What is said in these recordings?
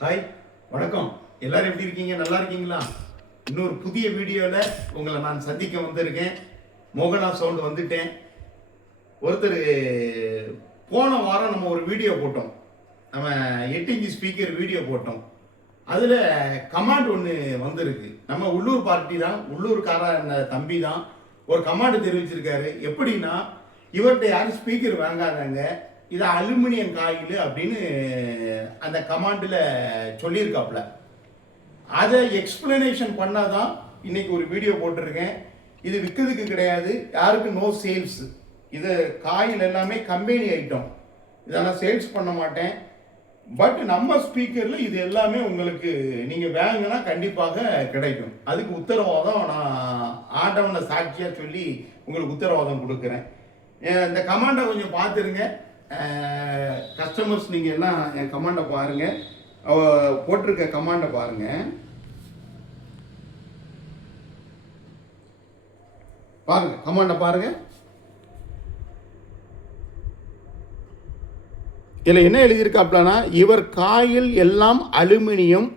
Hi, வணக்கம். எல்லாரும் எப்படி இருக்கீங்க? நல்லா இருக்கீங்களா? இன்னொரு புதிய வீடியோவில் உங்களை நான் சந்திக்க வந்திருக்கேன். மோகனா சவுண்ட் வந்துட்டேன். ஒருத்தர் போன வாரம் நம்ம ஒரு வீடியோ போட்டோம். நம்ம 8 இன்ச் ஸ்பீக்கர் வீடியோ போட்டோம். அதில் கமாண்ட் ஒன்று வந்திருக்கு. நம்ம உள்ளூர் பார்ட்டி தான், உள்ளூர்கார தம்பி தான் ஒரு கமாண்ட் தெரிவிச்சிருக்காரு. எப்படின்னா, இவர்கிட்ட யாரும் ஸ்பீக்கர் வாங்காதாங்க, இது அலுமினியம் காயில் அப்படின்னு அந்த கமாண்டில் சொல்லியிருக்காப்புல. அதை எக்ஸ்பிளனேஷன் பண்ணாதான் இன்னைக்கு ஒரு வீடியோ போட்டிருக்கேன். இது விற்கிறதுக்கு கிடையாது, யாருக்கும் நோ சேல்ஸ். இது காயில் எல்லாமே கம்பெனி ஐட்டம், இதை நான் சேல்ஸ் பண்ண மாட்டேன். பட் நம்ம ஸ்பீக்கரில் இது எல்லாமே உங்களுக்கு நீங்கள் வாங்கினா கண்டிப்பாக கிடைக்கும். அதுக்கு உத்தரவாதம் நான் ஆண்டவனை சாட்சியாக சொல்லி உங்களுக்கு உத்தரவாதம் கொடுக்குறேன். இந்த கமாண்டை கொஞ்சம் பார்த்துருங்க. கஸ்டமர்ஸ் நீங்கள் எல்லாம் என் கமாண்டை பாருங்கள், போட்டிருக்க கமாண்டை பாருங்கள். கமாண்டை பாருங்கள். இதில் என்ன எழுதியிருக்காப்லனா, இவர் காயில் எல்லாம் அலுமினியம்,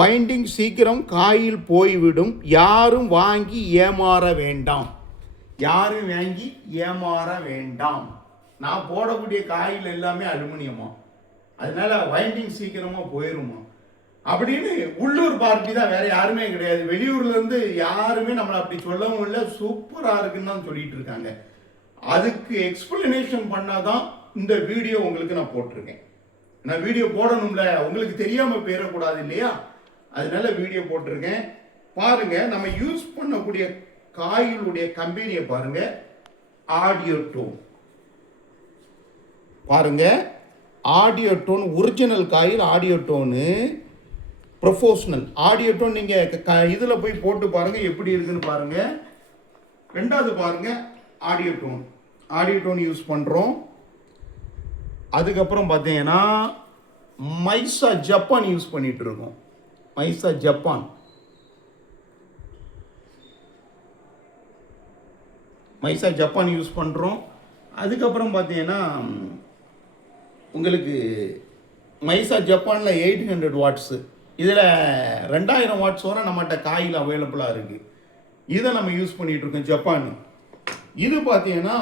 வைண்டிங் சீக்கிரம் காயில் போய்விடும், யாரும் வாங்கி ஏமாற வேண்டாம். யாரும் வாங்கி ஏமாற வேண்டாம். நான் போடக்கூடிய காயில் எல்லாமே அலுமினியமா, அதனால வைண்டிங் சீக்கிரமாக போயிடுமா அப்படின்னு உள்ளூர் பார்ட்டி தான், வேற யாருமே கிடையாது. வெளியூர்லேருந்து யாருமே நம்மளை அப்படி சொல்லவும் இல்லை, சூப்பராக இருக்குன்னு தான் சொல்லிட்டு இருக்காங்க. அதுக்கு எக்ஸ்பிளனேஷன் பண்ணாதான் இந்த வீடியோ உங்களுக்கு நான் போட்டிருக்கேன். நான் வீடியோ போடணும்ல, உங்களுக்கு தெரியாமல் போயிடக்கூடாது இல்லையா, அதனால வீடியோ போட்டிருக்கேன். பாருங்க, நம்ம யூஸ் பண்ணக்கூடிய காயிலுடைய கம்பெனியை பாருங்க, ஆடியோ டோன் பாருங்க. Audio tone original coil, audio tone professional audio tone. நீங்கள் இதில் போய் போட்டு பாருங்கள் எப்படி இருக்குன்னு பாருங்கள். ரெண்டாவது பாருங்கள், ஆடியோ டோன் யூஸ் பண்ணுறோம். அதுக்கப்புறம் பார்த்தீங்கன்னா மைசா ஜப்பான் யூஸ் பண்ணிகிட்டு இருக்கோம். மைசா ஜப்பான் யூஸ் பண்ணுறோம். அதுக்கப்புறம் பார்த்தீங்கன்னா உங்களுக்கு மைசா ஜப்பானில் 800 வாட்ஸு, இதில் 2000 வாட்ஸ் வரை நம்மகிட்ட காயில் அவைலபிளாக இருக்குது. இதை நம்ம யூஸ் பண்ணிகிட்ருக்கோம், ஜப்பானு. இது பார்த்தீங்கன்னா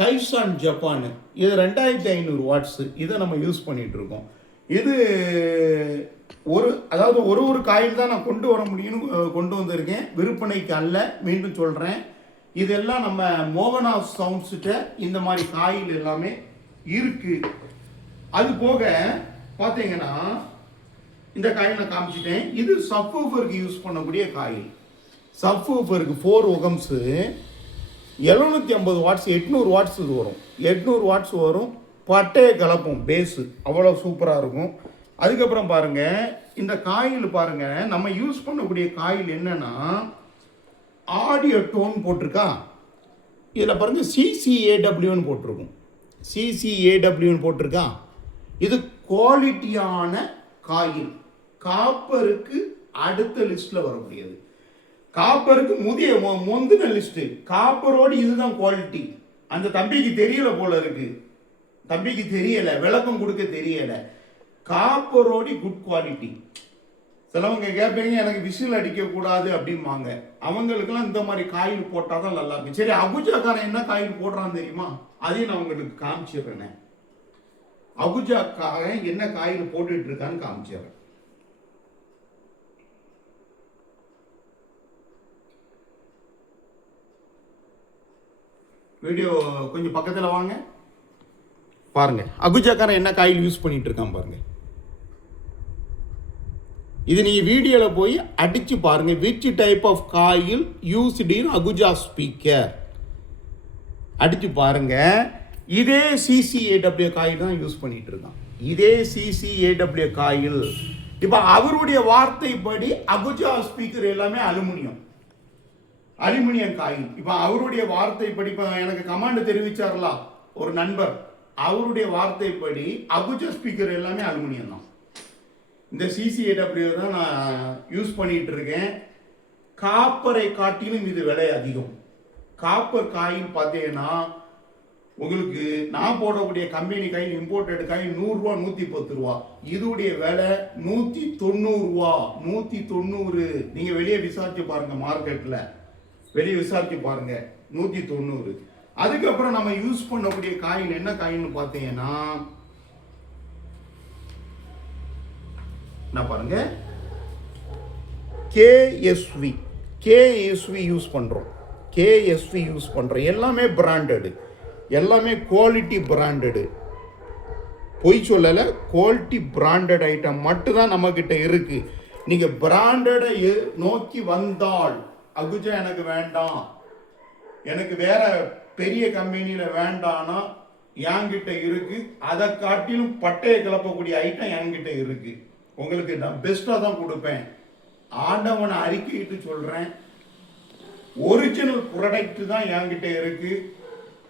கைசான் ஜப்பானு, இது 2500 வாட்ஸு, இதை நம்ம யூஸ் பண்ணிகிட்ருக்கோம். இது அதாவது ஒரு காயில் தான் நான் கொண்டு வர முடியும்னு கொண்டு வந்திருக்கேன், விற்பனைக்கு அல்ல. மீண்டும் சொல்கிறேன், இதெல்லாம் நம்ம மோகனா சவுண்ட்ஸ்கிட்ட இந்த மாதிரி காயில் எல்லாமே இருக்குது. அது போக பார்த்தீங்கன்னா இந்த காயில் நான் காமிச்சிட்டேன். இது சப்வூஃபருக்கு யூஸ் பண்ணக்கூடிய காயில். சப்வூஃபருக்கு 4 ஓகம்ஸு 750 வாட்ஸ், 800 வாட்ஸ் இது வரும். 800 வாட்ஸ் வரும். பட்டையை கலப்போம், பேஸு அவ்வளோ சூப்பராக இருக்கும். அதுக்கப்புறம் பாருங்கள், இந்த காயில் பாருங்கள், நம்ம யூஸ் பண்ணக்கூடிய காயில் என்னென்னா ஆடியோ டோன் போட்டிருக்கா. இதில் பாருங்கள் சிசிஏடபிள்யூன்னு போட்டிருக்கும். சிசிஏடபிள்யூன்னு போட்டிருக்கா. இது குவாலிட்டியான காயில். காப்பருக்கு அடுத்த லிஸ்ட்டில் வர முடியாது. காப்பருக்கு முந்தின லிஸ்ட்டு. காப்பரோடு இதுதான் குவாலிட்டி. அந்த தம்பிக்கு தெரியல போல இருக்கு, தம்பிக்கு தெரியலை, விளக்கம் கொடுக்க தெரியலை. காப்பரோடி குட் குவாலிட்டி. சிலவங்க கேட்பீங்க, எனக்கு விசில் அடிக்கக்கூடாது அப்படிம்பாங்க. அவங்களுக்கெல்லாம் இந்த மாதிரி காயில் போட்டால் தான் நல்லா இருக்கும். சரி, அகுஜாக்காரன் என்ன காயில் போடுறான்னு தெரியுமா? அதையும் நான் உங்களுக்கு காமிச்சிடுறேன். அகுஜாக்காரன் என்ன காயில் போட்டுட்டு இருக்கான்னு காமிச்சிடுறேன். வீடியோ கொஞ்சம் பக்கத்தில் வாங்க, பாருங்க. அகுஜாக்காரன் என்ன காயில் யூஸ் பண்ணிட்டு இருக்கான் பாருங்க. இது நீங்கள் வீடியோவில் போய் அடித்து பாருங்கள், which type of coil used in Ahuja speaker அடித்து பாருங்கள். இதே சிசிஏடபிள்யூ காயில் தான் யூஸ் பண்ணிட்டு இருக்கான். இதே சிசிஏடபிள்யூ காயில். இப்போ அவருடைய வார்த்தைப்படி அகுஜா ஸ்பீக்கர் எல்லாமே அலுமினியம் காயில். இப்போ அவருடைய வார்த்தைப்படி, இப்போ எனக்கு கமாண்ட் தெரிவிச்சார்ல ஒரு நண்பர், அவருடைய வார்த்தைப்படி அகுஜா ஸ்பீக்கர் எல்லாமே அலுமினியம் தான். இந்த சிசிஏடபிள்யூ தான் நான் யூஸ் பண்ணிட்டு இருக்கேன். காப்பரை காட்டிலும் இது விலை அதிகம். காப்பர் காயில் பார்த்தீங்கன்னா உங்களுக்கு நான் போடக்கூடிய கம்பெனி காயின் இம்போர்ட்டட் காயின் 100 ரூபா 110 ரூபா. இதுடைய விலை 190 ரூபா 190. நீங்க வெளியே விசாரிச்சு பாருங்க, மார்க்கெட்ல வெளியே விசாரிச்சு பாருங்க 190. அதுக்கப்புறம் நம்ம யூஸ் பண்ணக்கூடிய காயின் என்ன காயின் பார்த்தீங்கன்னா என்ன பாருங்க, கேஎஸ்வி யூஸ் பண்றோம். கேஎஸ்வி யூஸ் பண்றோம். எல்லாமே பிராண்டடு, எல்லாமே குவாலிட்டி பிராண்டடு. பொய் சொல்லலை, குவாலிட்டி பிராண்டட் ஐட்டம் மட்டும்தான் நம்மக்கிட்ட இருக்கு. நீங்கள் பிராண்டடை நோக்கி வந்தால் அகுஜா எனக்கு வேண்டாம், எனக்கு வேற பெரிய கம்பெனியில் வேண்டாம்னா என்கிட்ட இருக்கு. அதை காட்டிலும் பட்டையை கிளப்பக்கூடிய ஐட்டம் என்கிட்ட இருக்கு. உங்களுக்கு நான் பெஸ்ட்டாக தான் கொடுப்பேன். ஆண்டவனை அறிக்கையிட்டு சொல்கிறேன், ஒரிஜினல் ப்ராடக்ட் தான் என்கிட்ட இருக்கு.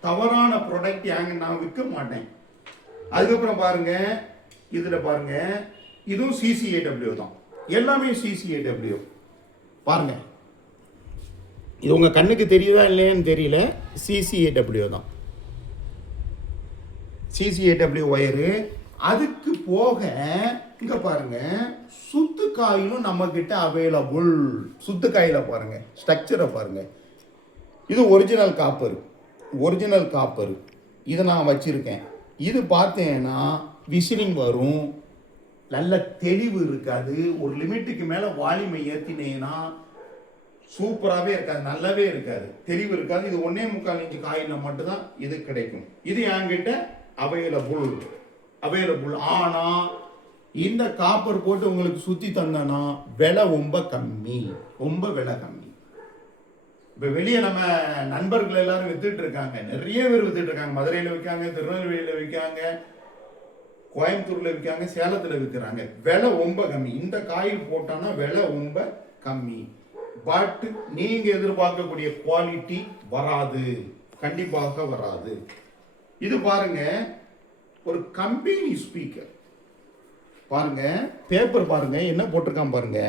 தவறான ப்ராடக்ட் நான் விற்க மாட்டேன். அதுக்கப்புறம் பாருங்க, இதுல பாருங்க, இதுவும் CCAW தான், எல்லாமே CCAW. பாருங்க, இது உங்க கண்ணுக்கு தெரியுதா இல்லையான்னு தெரியல, CCAW தான், CCAW ஒயரு. அதுக்கு போக இங்க பாருங்க, சுத்து காயிலும் நம்ம கிட்ட அவைலபிள். சுத்து காயில பாருங்க, ஸ்ட்ரக்சரை பாருங்க. இது ஒரிஜினல் காப்பர். இதை நான் வச்சிருக்கேன். இது பார்த்தேன்னா விசிலிங் வரும், நல்ல தெளிவு இருக்காது. ஒரு லிமிட்டுக்கு மேலே வால்யூமை ஏற்றினேன்னா சூப்பராகவே இருக்காது, நல்லாவே இருக்காது, தெளிவு இருக்காது. இது 1.25 இன்ச்சு காயிலில் மட்டும்தான் இது கிடைக்கும். இது என்கிட்ட அவைலபிள். ஆனால் இந்த காப்பர் போட்டு உங்களுக்கு சுற்றி தந்தனா விலை ரொம்ப விலை கம்மி. இப்போ வெளியே நம்ம நண்பர்கள் எல்லாரும் வித்துட்டு இருக்காங்க, நிறைய பேர் வித்துட்டு இருக்காங்க. மதுரையில் விற்காங்க, திருநெல்வேலியில் விற்காங்க, கோயம்புத்தூர்ல விற்காங்க, சேலத்தில் விற்கிறாங்க. விலை ரொம்ப கம்மி. இந்த காயில் போட்டானா விலை ரொம்ப கம்மி. பட் நீங்க எதிர்பார்க்கக்கூடிய குவாலிட்டி வராது, கண்டிப்பாக வராது. இது பாருங்க, ஒரு கம்பெனி ஸ்பீக்கர் பாருங்க, பேப்பர் பாருங்க என்ன போட்டிருக்கான் பாருங்க,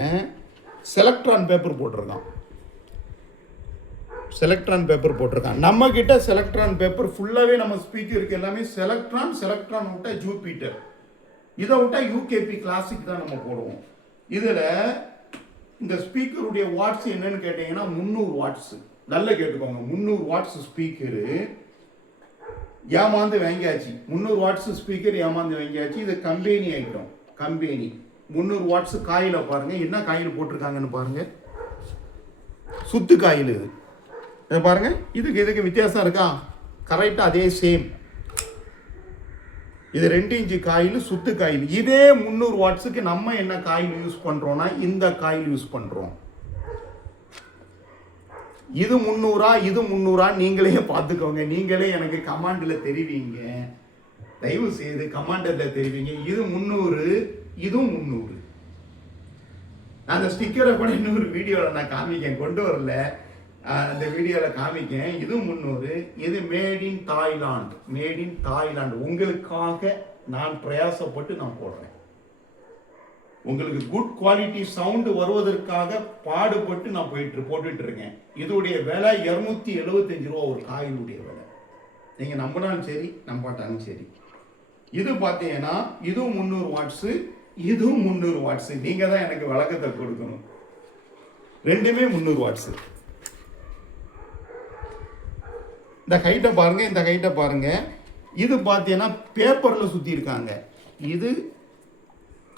செலக்ட்ரான் பேப்பர் போட்டிருக்கான். நம்ம கிட்ட செலக்ட்ரான் பேப்பர் ஃபுல்லாவே நம்ம ஸ்பீக்கருக்கு எல்லாமே செலக்ட்ரான் விட்டா ஜூபிட்டர், இதை விட்டா யூகேபி கிளாசிக் தான் நம்ம போடுவோம். இதுல இந்த ஸ்பீக்கருடைய வாட்ஸ் என்னன்னு கேட்டீங்கன்னா 300 வாட்ஸ். நல்லா கேட்டுக்கோங்க, 300 வாட்ஸ் ஸ்பீக்கரு ஏமாந்து வாங்கியாச்சு. 300 வாட்ஸ் ஸ்பீக்கர் ஏமாந்து வாங்கியாச்சு. இது கம்பெனி ஐட்டம், 300 வாட்ஸ். காயில பாருங்க, என்ன காயில் போட்டிருக்காங்கன்னு பாருங்க, சுத்து காயில். இது பாருங்க, இதுக்கு வித்தியாசம் இருக்கா? கரெக்டா அதே சேம். இது 2 இன்ச்சு காயில், சுத்து காயில். இதே 300 வாட்ஸுக்கு நம்ம என்ன காயில் யூஸ் பண்றோம்னா இந்த காயில் யூஸ் பண்றோம். இது 300 இது 300 நீங்களே பார்த்துக்கோங்க. நீங்களே எனக்கு கமாண்ட்ல தெரிவிங்க, தயவு செய்து கமாண்டர்ல தெரிவிங்க. இது 300, இதுவும் 300. அந்த ஸ்டிக்கரை கூட இன்னொரு வீடியோவில் நான் காமிக்கேன், கொண்டு வரல, அந்த வீடியோவில் காமிக்கேன். இது 300. இது மேட் இன் தாய்லாந்து. உங்களுக்காக நான் பிரயாசப்பட்டு நான் போடுறேன். உங்களுக்கு குட் குவாலிட்டி சவுண்ட் வருவதற்காக பாடுபட்டு நான் போட்டுட்டு இருக்கேன். இதோடைய விலை 275 ரூபா ஒரு காயினுடைய விலை. நீங்க நம்பினாலும் சரி, நம்பாட்டாலும் சரி. இது பார்த்தீங்கன்னா இதுவும் 300 வாட்ஸ், இதுவும் 300 வாட்ஸ். நீங்க தான் எனக்கு விளக்கத்தை கொடுக்கணும். ரெண்டுமே 300 வாட்ஸ். இந்த ஹைட்டை பாருங்க, இது பார்த்தீங்கன்னா பேப்பர்ல சுத்தி இருக்காங்க. இது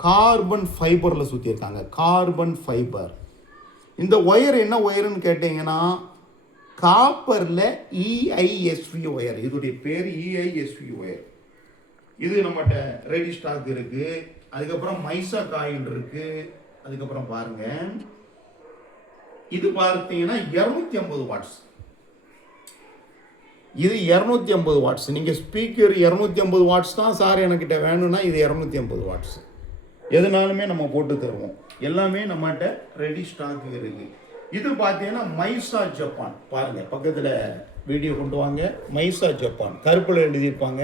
கார்பன் ஃபைபர்ல சுத்தி இருக்காங்க, கார்பன் ஃபைபர். இந்த ஒயர் என்ன ஒயர்னு கேட்டீங்கன்னா காப்பர்ல EISV ஒயர். இதோடைய பேர் EISV ஒயர். இது நம்மகிட்ட ரெடி ஸ்டாக் இருக்கு. அதுக்கப்புறம் மைசா காயில் இருக்கு. அதுக்கப்புறம் பாருங்க, இது பார்த்தீங்கன்னா 250 வாட்ஸ். இது 250 வாட்ஸ். நீங்கள் ஸ்பீக்கர் 250 வாட்ஸ் தான் சார் என்கிட்ட வேணும்னா இது 250 வாட்ஸ். எதுனாலுமே நம்ம போட்டு தருவோம். எல்லாமே நம்மகிட்ட ரெடி ஸ்டாக் இருக்கு. இது பார்த்தீங்கன்னா மைசா ஜப்பான். பாருங்க, பக்கத்தில் வீடியோ கொண்டு வாங்க. மைசா ஜப்பான் கருப்பில் எழுதியிருப்பாங்க.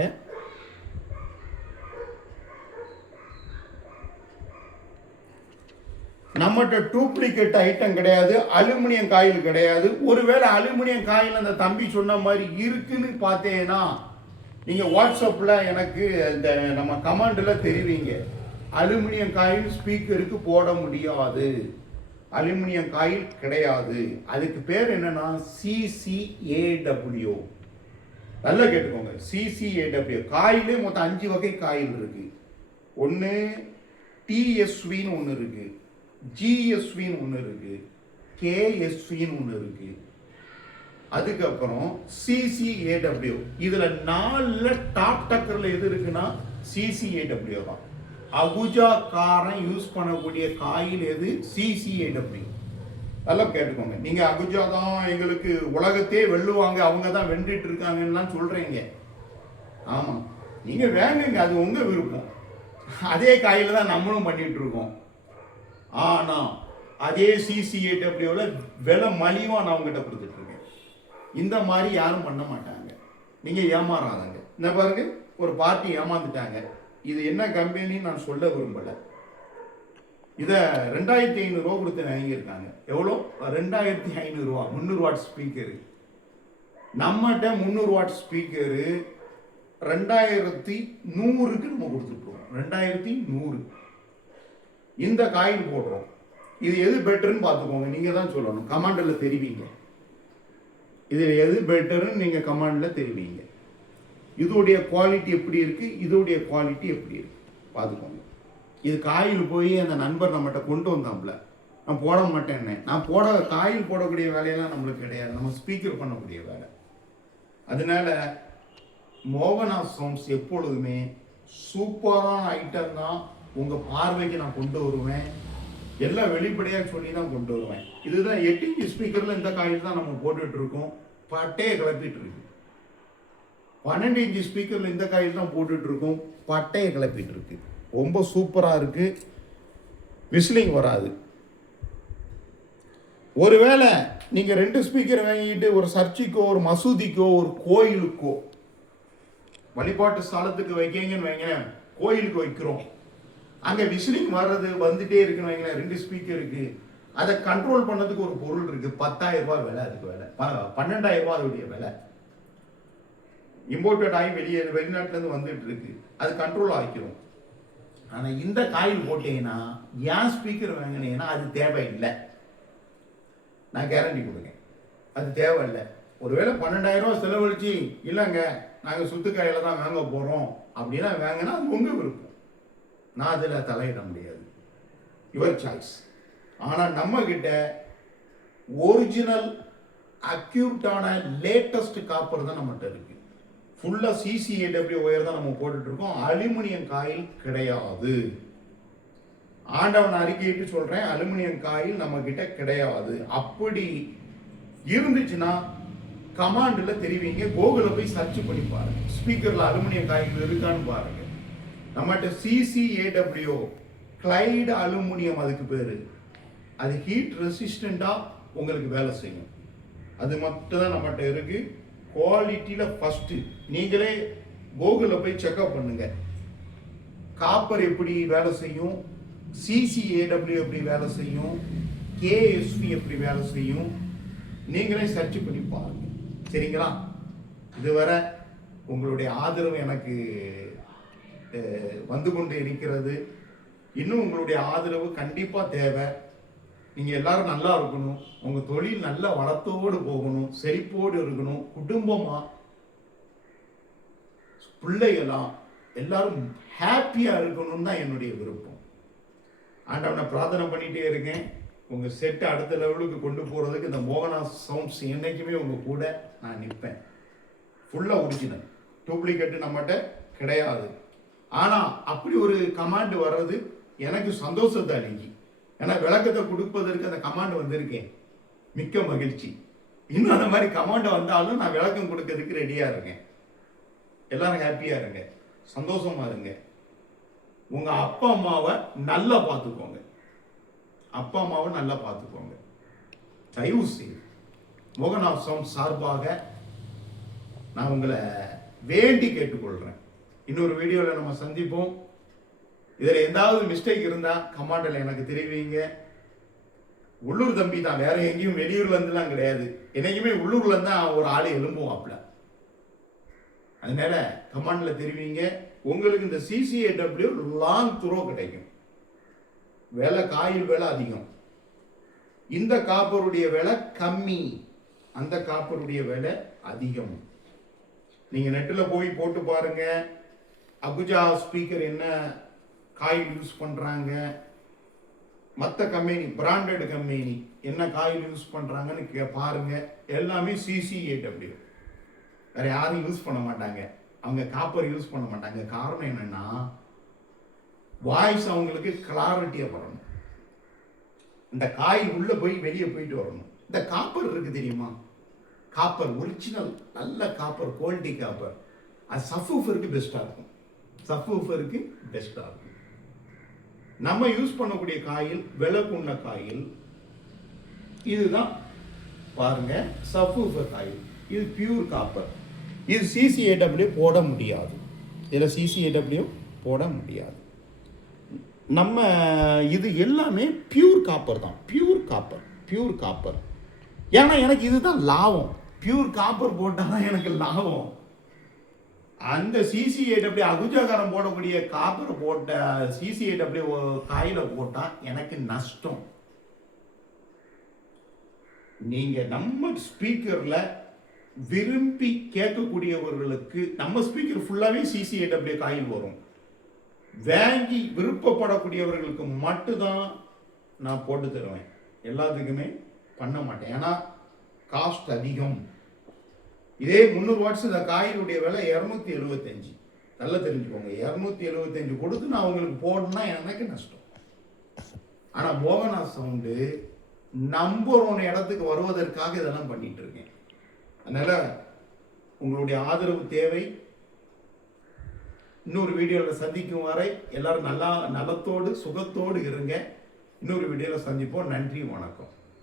நம்மகிட்ட டூப்ளிகேட் ஐட்டம் கிடையாது, அலுமினியம் காயில் கிடையாது. ஒருவேளை அலுமினியம் காயில் அந்த தம்பி சொன்ன மாதிரி இருக்குன்னு பார்த்தேன்னா நீங்கள் வாட்ஸ்அப்பில் எனக்கு இந்த நம்ம கமாண்டில் தெரிவிங்க. அலுமினியம் காயில் ஸ்பீக்கருக்கு போட முடியாது, அலுமினியம் காயில் கிடையாது. அதுக்கு பேர் என்னன்னா CCAW. நல்லா கேட்டுக்கோங்க, CCAW. காயிலே மொத்தம் 5 வகை காயில் இருக்கு. ஒன்று TSVன்னு ஒன்று இருக்கு, GSVன்னு ஒன்று இருக்கு, KSVன்னு ஒன்று இருக்கு, அதுக்கப்புறம் CCAW. இதுல 4ல டாப் டக்கர்ல எது இருக்குன்னா CCAW தான். அகுஜா காரன் யூஸ் பண்ணக்கூடிய காயில் எது? CCAW. நல்லா கேட்டுக்கோங்க. நீங்க அகுஜா தான் எங்களுக்கு உலகத்தையே வெல்லுவாங்க, அவங்க தான் வென்றுட்டு இருக்காங்கன்னா சொல்றீங்க. ஆமா, நீங்க வேணுங்க, அது உங்க விருப்பம். அதே காயில தான் நம்மளும் பண்ணிட்டு இருக்கோம். ஆனா அதே CCAWல விலை மலிவா நான் உங்ககிட்ட கொடுத்துட்டு இருக்கேன். இந்த மாதிரி யாரும் பண்ண மாட்டாங்க, நீங்க ஏமாறாதாங்க. இந்த பாருங்க, ஒரு பார்ட்டி ஏமாந்துட்டாங்க. இது என்ன கம்பெனின்னு நான் சொல்ல விரும்பல. இதை 2500 ரூபா கொடுத்து வாங்கியிருக்காங்க. எவ்வளோ? 2500 ரூபா. 300 வாட் ஸ்பீக்கரு. நம்மகிட்ட 300 வாட் ஸ்பீக்கரு 2100க்கு நம்ம கொடுத்துட்ருவோம். 2100 இந்த காயில் போடுறோம். இது எது பெட்டர்ன்னு பார்த்துக்கோங்க, நீங்கள் தான் சொல்லணும். கமாண்டில் தெரிவிங்க, இதில் எது பெட்டர்ன்னு நீங்கள் கமாண்டில் தெரிவிங்க. இதோடைய குவாலிட்டி எப்படி இருக்குது, இதோடைய குவாலிட்டி எப்படி இருக்குது பார்த்துக்கோங்க. இது காயில் போய் அந்த நண்பர் நம்மகிட்ட கொண்டு வந்தாப்புல, நான் போட மாட்டேன்னு. நான் காயில் போடக்கூடிய வேலையெல்லாம் நம்மளுக்கு கிடையாது, நம்ம ஸ்பீக்கர் பண்ணக்கூடிய வேலை. அதனால மோகனா சவுண்ட்ஸ் எப்பொழுதுமே சூப்பரான ஐட்டம் தான் உங்கள் பார்வைக்கு நான் கொண்டு வருவேன். எல்லாம் வெளிப்படையாக சொல்லி தான் கொண்டு வருவேன். இதுதான் 8 இன்ச் ஸ்பீக்கரில் இந்த காயில் தான் நம்ம போட்டுட்டு இருக்கோம். பட்டையை கிளப்பிட்டு இருக்கு. 12 இன்ச் ஸ்பீக்கரில் இந்த காயில் தான் போட்டுட்டு இருக்கோம். பட்டையை கிளப்பிட்டு இருக்கு. ரொம்ப சூப்பராக இருக்கு, விசிலிங் வராது. ஒருவேளை நீங்கள் 2 ஸ்பீக்கர் வாங்கிட்டு ஒரு சர்ச்சுக்கோ, ஒரு மசூதிக்கோ, ஒரு கோயிலுக்கோ, வழிபாட்டு ஸ்தலத்துக்கு வைக்கீங்கன்னு வைங்க, கோயிலுக்கு வைக்கிறோம், அங்கே விசிலிங் வர்றது வந்துட்டே இருக்குன்னு வைங்களேன். 2 ஸ்பீக்கருக்கு அதை கண்ட்ரோல் பண்ணதுக்கு ஒரு பொருள் இருக்கு. 10,000 ரூபாய் விலை அதுக்கு விலை. 12,000 ரூபாய் அதோடைய விலை. இம்போர்ட்டட் ஆகி வெளிநாட்டிலேருந்து வந்துட்டு இருக்கு. அது கண்ட்ரோல் ஆகிக்கிறோம். ஆனால் இந்த காயில் போட்டீங்கன்னா, ஏன் ஸ்பீக்கர் வாங்கினீங்கன்னா அது தேவையில்லை. நான் கேரண்டி கொடுங்க, அது தேவையில்லை. ஒருவேளை 12,000 ரூபா செலவழிச்சு இல்லைங்க நாங்கள் சுத்து காயில் தான் வாங்க போகிறோம் அப்படின்னா வாங்கினா அது உங்கள் விருப்பம், நான் அதில் தலையிட முடியாது, யுவர் சாய்ஸ். ஆனால் நம்மக்கிட்ட ஒரிஜினல் அக்யூட்டான லேட்டஸ்ட் காப்பர் தான் நம்மகிட்ட இருக்கு. ஃபுல்லாக CCAW ஒயர் தான் நம்ம போட்டுட்ருக்கோம். அலுமினியம் காயில் கிடையாது. ஆண்டவன் அறிக்கையிட்டு சொல்கிறேன், அலுமினியம் காயில் நம்மக்கிட்ட கிடையாது. அப்படி இருந்துச்சுன்னா கமாண்டில் தெரிவிங்க. கூகுளில் போய் சர்ச் பண்ணி பாருங்கள், ஸ்பீக்கரில் அலுமினியம் காயில் இருக்கான்னு பாருங்கள். நம்மகிட்ட CCAW கிளைடு அலுமினியம் அதுக்கு பேர். அது ஹீட் ரெசிஸ்டண்டாக உங்களுக்கு வேலை செய்யும். அது மட்டும் தான் நம்மகிட்ட இருக்கு. குவாலிட்டியில் ஃபஸ்ட்டு நீங்களே கூகுளில் போய் செக்அப் பண்ணுங்க. காப்பர் எப்படி வேலை செய்யும், CCAW எப்படி வேலை செய்யும், KSV எப்படி வேலை செய்யும், நீங்களே சர்ச் பண்ணி பாருங்க. சரிங்களா? இதுவரை உங்களுடைய ஆதரவு எனக்கு வந்து கொண்டு இருக்கிறது. இன்னும் உங்களுடைய ஆதரவு கண்டிப்பாக தேவை. நீங்கள் எல்லாரும் நல்லா இருக்கணும், உங்கள் தொழில் நல்ல வளத்தோடு போகணும், செழிப்போடு இருக்கணும், குடும்பமாக பிள்ளைகளாம் எல்லாரும் ஹாப்பியாக இருக்கணும்னு தான் என்னுடைய விருப்பம். ஆண்டவனை பிரார்த்தனை பண்ணிகிட்டே இருக்கேன். உங்கள் செட்டை அடுத்த லெவலுக்கு கொண்டு போகிறதுக்கு இந்த மோகனா சவுண்ட்ஸ் என்றைக்குமே உங்கள் கூட நான் நிற்பேன். ஃபுல்லாக ஒரிஜினல், டூப்ளிகேட்டு நம்மகிட்ட கிடையாது. ஆனால் அப்படி ஒரு கமாண்டு வர்றது எனக்கு சந்தோஷத்தை அளிக்கி. ஏன்னா விளக்கத்தை கொடுப்பதற்கு அந்த கமாண்டு வந்திருக்கேன், மிக்க மகிழ்ச்சி. இன்னும் அந்த மாதிரி கமாண்டை வந்தாலும் நான் விளக்கம் கொடுக்கறதுக்கு ரெடியாக இருக்கேன். எல்லாரும் ஹாப்பியாக இருங்க, சந்தோஷமாக இருங்க. உங்கள் அப்பா அம்மாவை நல்லா பார்த்துக்கோங்க, அப்பா அம்மாவை நல்லா பார்த்துக்கோங்க. தயவு செய்து மோகனா சவுண்ட் சார்பாக நான் உங்களை வேண்டி கேட்டுக்கொள்கிறேன். இன்னொரு வீடியோவில் நம்ம சந்திப்போம். இதில் எந்தாவது மிஸ்டேக் இருந்தால் கமாண்டில் எனக்கு தெரிவிங்க. உள்ளூர் தம்பி தான், வேற எங்கேயும் வெளியூர்லேருந்துலாம் கிடையாது. என்னைக்குமே உள்ளூர்லேருந்து தான் ஒரு ஆள் எழும்புவாப்ல. அதனால கமெண்ட்ல தெரிவிங்க. உங்களுக்கு இந்த CCAW லாங் த்ரோ கிடைக்கும். விலை காயில் விலை அதிகம், இந்த காப்பருடைய விலை கம்மி, அந்த காப்பருடைய விலை அதிகம். நீங்க நெட்டில் போய் போட்டு பாருங்க, அகுஜா ஸ்பீக்கர் என்ன காயில் யூஸ் பண்றாங்க, மற்ற கம்பெனி பிராண்டட் கம்பெனி என்ன காயில் யூஸ் பண்றாங்கன்னு பாருங்க. எல்லாமே CCAW, வேற யாரும் யூஸ் பண்ண மாட்டாங்க. அவங்க காப்பர் யூஸ் பண்ண மாட்டாங்க. காரணம் என்னன்னா, வாய்ஸ் அவங்களுக்கு கிளாரிட்டியா வரணும், இந்த காயில் உள்ள போய் வெளியே போயிட்டு வரணும். இந்த காப்பர் இருக்கு தெரியுமா, காப்பர் ஒரிஜினல் நல்ல காப்பர், குவாலிட்டி காப்பர், அது சப்வூஃபருக்கு பெஸ்ட்டாக இருக்கும். சப்வூஃபருக்கு பெஸ்ட்டாக இருக்கும். நம்ம யூஸ் பண்ணக்கூடிய காயில் விளக்குண்ண காயில் இதுதான் பாருங்க, சப்வூஃபர் காயில். இது பியூர் காப்பர். இது CCAW போட முடியாது, இதில் CCAW போட முடியாது. நம்ம இது எல்லாமே பியூர் காப்பர் தான், பியூர் காப்பர், பியூர் காப்பர். ஏன்னா எனக்கு இதுதான் லாபம், பியூர் காப்பர் போட்டால் தான் எனக்கு லாபம். அந்த CCAW அகுஜாகாரம் போடக்கூடிய காப்பரை போட்ட CCAW காயில போட்டால் எனக்கு நஷ்டம். நீங்க நம்ம ஸ்பீக்கர்ல விரும்பி கேட்கக்கூடியவர்களுக்கு நம்ம ஸ்பீக்கர் ஃபுல்லாவே CCAW காயில் வரும். வாங்கி விருப்பப்படக்கூடியவர்களுக்கு மட்டும்தான் நான் போட்டு தருவேன், எல்லாத்துக்குமே பண்ண மாட்டேன். ஏன்னா காஸ்ட் அதிகம். இதே 300 வாட்ஸ் இந்த காயிலுடைய விலை 275. நல்லா தெரிஞ்சுக்கோங்க, 275 கொடுத்து நான் உங்களுக்கு போடணும்னா எனக்கு நஷ்டம். ஆனால் மோகனா சவுண்டு நம்பர் 1 இடத்துக்கு வருவதற்காக இதெல்லாம் பண்ணிட்டு இருக்கேன். அதனால உங்களுடைய ஆதரவு தேவை. இன்னொரு வீடியோவில் சந்திக்கும் வரை எல்லாரும் நலத்தோடு சுகத்தோடு இருங்க. இன்னொரு வீடியோவில் சந்திப்போம். நன்றி, வணக்கம்.